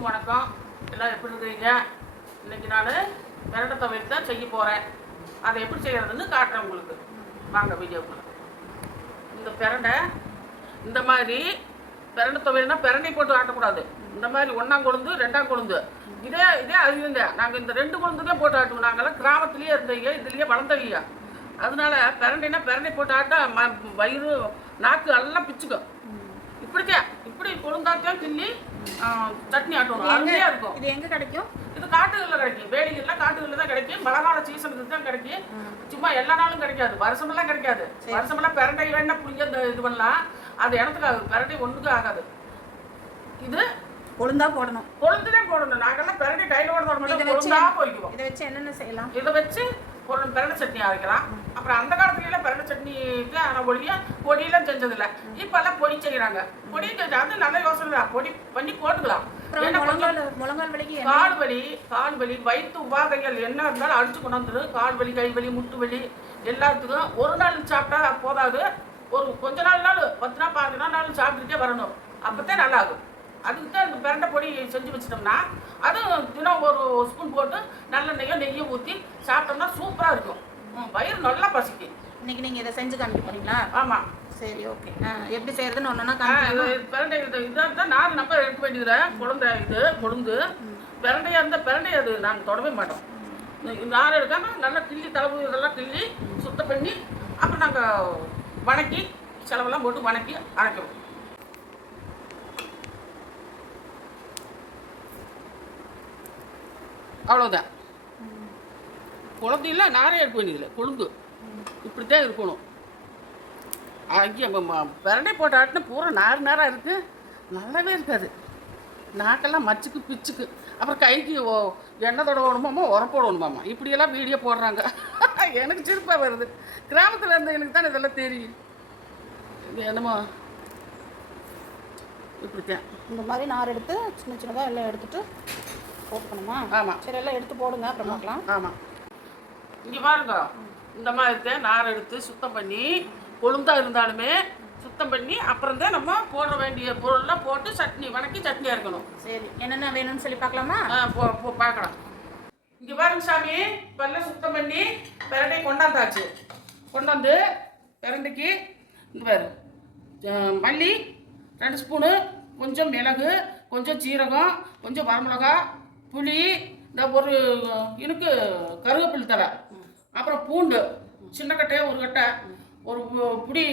அனைவருக்கும் வணக்கம். எல்லாம் எப்படி இருக்கிறீங்க? இன்னைக்கு நான் விரட்ட துவையல் தான் செய்ய போகிறேன் அதை எப்படி செய்கிறதுன்னு காட்டுறேன் உங்களுக்கு. வாங்க வீடியோக்குள்ள. இந்த பிரண்டை இந்த மாதிரி பிரண்டை துவையல்னா பிரண்டை போட்டு ஆட்டக்கூடாது. இந்த மாதிரி ஒன்றாம் கொழுந்து ரெண்டாம் கொழுந்து. இதே இதே அறிவுங்க நாங்கள் இந்த ரெண்டு கொழுந்துக்கே போட்டு ஆட்டுவோம். நாங்கள்லாம் கிராமத்துலேயே இருந்தவங்க இதுலேயே வளர்ந்தவங்க. அதனால பிரண்டைனா பிரண்டை போட்டு ஆட்டால் ம வயிறு நாக்கு எல்லாம் பிச்சுக்கும். இப்படிக்கே இப்படி கொழுந்தாத்தையும் கிள்ளி சட்னி ஆட்டணும் அருமையா இருக்கும் இது எங்க கிடைக்கும்? இது காட்டுகள்ல கிடைக்கும். வேலிகள்ல காட்டுகள்ல தான் கிடைக்கும். மழை கால சீசனுக்கு தான் கிடைக்கும் சும்மா எல்லா நாளும் கிடைக்காது. வருஷமெல்லாம் கிடைக்காது. வருஷமெல்லாம் பிரண்டை வேணா புளிஞ்ச இது பண்ணலாம். அது இடத்துக்கு ஆகுது பிரண்டை ஒண்ணுக்கும் ஆகாது. இது கொழுந்தா போடணும். கொழுந்துதான் போடணும். நாங்கெல்லாம் பிரண்டை கையில போட மாட்டோம். கொழுந்தா போய்க்குவோம். இதை வச்சு என்னென்ன செய்யலாம்? இதை வச்சு ஒரு பிரண்டை சட்னி அரைக்கலாம். அப்புறம் அந்த காலத்துல எல்லாம் பிரண்டை சட்னிக்கு ஆனால் ஒழிய பொடியெல்லாம் செஞ்சதில்ல. இப்பெல்லாம் பொடி செய்யறாங்க பொடி செஞ்சு அது நல்ல யோசனை தான். பொடி பண்ணி போட்டுக்கலாம். கால் வலி கால் வலி வயிற்று உபாதைகள் என்ன இருந்தாலும் அடிச்சு கொண்டு வந்துரு கால் வலி கை வலி முட்டு வலி எல்லாத்துக்கும் ஒரு நாள் சாப்பிட்டா போதாது. ஒரு கொஞ்ச நாள் நாள் பத்து நாள் பாஞ்சு நாள் நாள் சாப்பிட்டுட்டே வரணும். அப்பதான் நல்லா ஆகும் அதுக்கு தான் இந்த பிரண்டை பொடி செஞ்சு வச்சிட்டோம்னா அது தினம் ஒரு ஸ்பூன் போட்டு நல்லெண்ணெயோ நெய்யோ ஊற்றி சாப்பிட்டோம்னா சூப்பராக இருக்கும். வயிறு நல்லா பசிக்கும் இன்னைக்கு நீங்க இதை செஞ்சு காமிக்க போறீங்களா? ஆமாம் சரி ஓகே எப்படி செய்யறதுன்னு காமிக்கலாம் பிரண்டை இது இதாக தான் நாலு நம்பர் எடுக்க வேண்டியதுல. குழந்தை இது கொழுந்து. பிரண்டையாக இருந்தால் பிரண்டை அது நாங்கள் தொடவே மாட்டோம். நார் எடுக்காம நல்லா கிள்ளி தளவு இதெல்லாம் கிள்ளி சுத்தம் பண்ணி அப்புறம் நாங்கள் வணக்கி செலவெல்லாம் போட்டு வணக்கி அரைக்கிறோம். அவ்வளோதான் குழந்தையில நாரே எடுக்க வேண்டியதில்லை கொழுந்து. இப்படி தான் இருக்கணும் ஐயா பிரண்டை போட்டு ஆட்டினா பூரா நார் நாராக இருக்கு. நல்லாவே இருக்காது. நாக்கெல்லாம் மச்சுக்கு பிச்சுக்கு. அப்புறம் கைக்கு ஓ எண்ணெய் தொடணுமாமா உரம் போடணுமாமா இப்படியெல்லாம் வீடியோ போடுறாங்க. எனக்கு சிரிப்பாக வருது. கிராமத்தில் இருந்த எனக்கு தான் இதெல்லாம் தெரியும். இது என்னமோ? இப்படித்தான். இந்த மாதிரி நார் எடுத்து சின்ன சின்னதா எல்லாம் எடுத்துட்டு போட்டுக்கணுமா? ஆமாம் சரி எல்லாம் எடுத்து போடுங்க. அப்புறம் பார்க்கலாம். ஆமாம் இங்கே பாருங்க. இந்த மாதிரி தான் நார் எடுத்து சுத்தம் பண்ணி கொழுந்தா இருந்தாலுமே சுத்தம் பண்ணி அப்புறம் தான் நம்ம போட வேண்டிய பொருள்லாம் போட்டு சட்னி வணக்கி சட்னி அரைக்கணும் சரி. என்னென்ன வேணும்னு சொல்லி பார்க்கலாமா? போ பார்க்கலாம். இங்கே பாருங்க சாமி பல்ல சுத்தம் பண்ணி பிரண்டை கொண்டாந்தாச்சு. கொண்டாந்து பிரண்டைக்கு இந்த பாரு மல்லி ரெண்டு ஸ்பூனு கொஞ்சம் மிளகு கொஞ்சம் சீரகம் கொஞ்சம் வரமிளகா புளி இந்த ஒரு இனுக்கு கருவேப்பிலை தலை அப்புறம் பூண்டு சின்ன கட்டையாக ஒரு கட்டை ஒரு புடி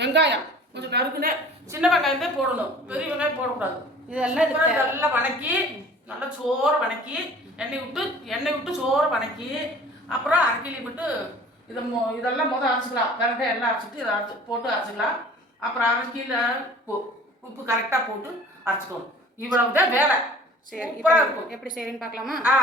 வெங்காயம். கொஞ்சம் நறுக்குனே சின்ன வெங்காயம் தான் போடணும். பெரிய வெங்காயம் போடக்கூடாது. இதெல்லாம் நல்லா வணக்கி நல்லா சோறு வணக்கி எண்ணெய் விட்டு எண்ணெய் விட்டு சோறு வணக்கி அப்புறம் அரைக்கிளி விட்டு இதை மொ இதெல்லாம் முதல் அரைச்சிக்கலாம். கரெக்டாக எல்லாம் அரைச்சிட்டு இதை அரைச்சி போட்டு அரைச்சிக்கலாம். அப்புறம் அரைக்கில உப்பு உப்பு கரெக்டாக போட்டு அரைச்சிக்கணும். இவ்வளவு தான் வேலை. சூப்பராக இருக்கும். எப்படி செய்யறேன்னு பார்க்கலாமா? ஆ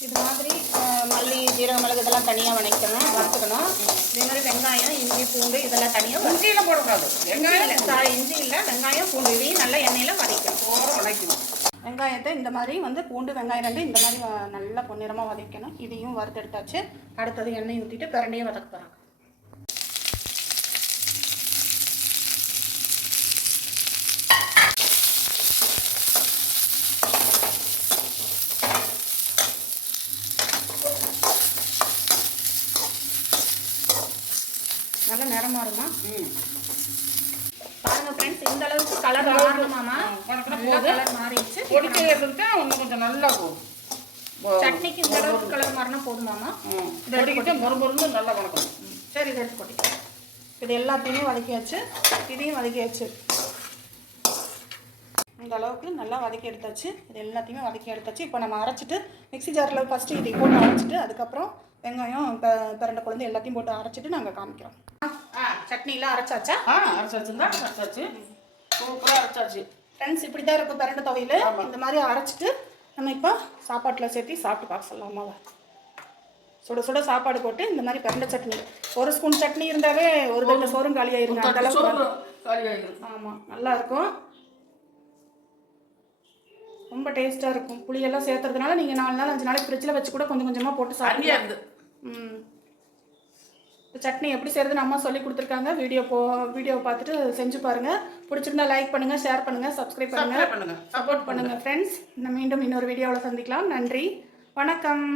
இது மாதிரி அஹ், ஜீரக மிளகு இதெல்லாம் தனியாக வணக்கணும் வறுத்துக்கணும். இதே மாதிரி வெங்காயம் இஞ்சி பூண்டு இதெல்லாம் தனியாக இஞ்சியில் போடக்கூடாது. வெங்காயம் சாரி இஞ்சி இல்லை வெங்காயம் பூண்டு இதையும் நல்லா எண்ணெயில் வதக்கணும். வணக்கணும் வெங்காயத்தை இந்த மாதிரி வந்து பூண்டு வெங்காயம் ரெண்டு இந்த மாதிரி நல்லா பொன்னிறமாக வதக்கணும். இதையும் வறுத்தெடுத்தாச்சு. அடுத்தது எண்ணெய் ஊற்றிட்டு பிரண்டையை வதக்க போகிறாங்க நல்ல நிறமா இருக்குமா ம். பாருங்க ஃப்ரெண்ட்ஸ் இந்த அளவுக்கு கலர் வணக்கம் நல்ல கலர் மாறிடுச்சு. பொடிக்க எடுத்துக்கிட்டா இன்னும் கொஞ்சம் நல்லா போகும் சட்னிக்கு இந்த அளவுக்கு கலர் மாறினா போதுமாமா ம். பொடிக்கிட்ட மொறு மொறுன்னு நல்லா வணக்கணும். சரி இதை எடுத்து கொட்டிக்கலாம் இது எல்லாத்தையுமே வதக்கியாச்சு. இதையும் வதக்கியாச்சு. இந்த அளவுக்கு நல்லா வதக்கி எடுத்தாச்சு. இது எல்லாத்தையுமே வதக்கி எடுத்தாச்சு. இப்போ நம்ம அரைச்சிட்டு மிக்ஸி ஜாரில் ஃபஸ்ட்டு இதை போட்டு அரைச்சிட்டு அதுக்கப்புறம் வெங்காயம் பெ பிரண்டை குழந்தை எல்லாத்தையும் போட்டு அரைச்சிட்டு நாங்கள் காமிக்கிறோம். ஆ சட்னிலாம் அரைச்சாச்சா? ஆ அரைச்சாச்சுங்களா அரைச்சாச்சு. சூப்பராக அரைச்சாச்சு. ஃப்ரெண்ட்ஸ் இப்படி தான் இருக்கும் பிரண்டை துவையல். இந்த மாதிரி அரைச்சிட்டு நம்ம இப்போ சாப்பாட்டில் சேர்த்து சாப்பிட்டு பார்க்க சொல்லலாமாவா சுட சுட சாப்பாடு போட்டு இந்த மாதிரி பிரண்டை சட்னி. ஒரு ஸ்பூன் சட்னி இருந்தாவே ஒரு தட்டு சோறும் காலியாயிருங்க அந்த அளவுக்கு ஆமாம் நல்லா இருக்கும். ரொம்ப டேஸ்ட்டாக இருக்கும். புளியெல்லாம் சேர்த்துறதுனால நீங்கள் நாலு நாள் அஞ்சு நாளைக்கு ஃப்ரிட்ஜில் வச்சு கூட கொஞ்சம் கொஞ்சமாக போட்டு தண்ணியாக இருந்து ம். சட்னி எப்படி செய்யறதுன்னு அம்மா சொல்லி கொடுத்துருக்காங்க. வீடியோ போ வீடியோ பார்த்துட்டு செஞ்சு பாருங்கள் பிடிச்சிருந்தா லைக் பண்ணுங்கள் ஷேர் பண்ணுங்கள் சப்ஸ்கிரைப் பண்ணுங்கள் பண்ணுங்க. சப்போர்ட் பண்ணுங்கள் ஃப்ரெண்ட்ஸ் நம்ம மீண்டும் இன்னொரு வீடியோவில் சந்திக்கலாம். நன்றி. வணக்கம்.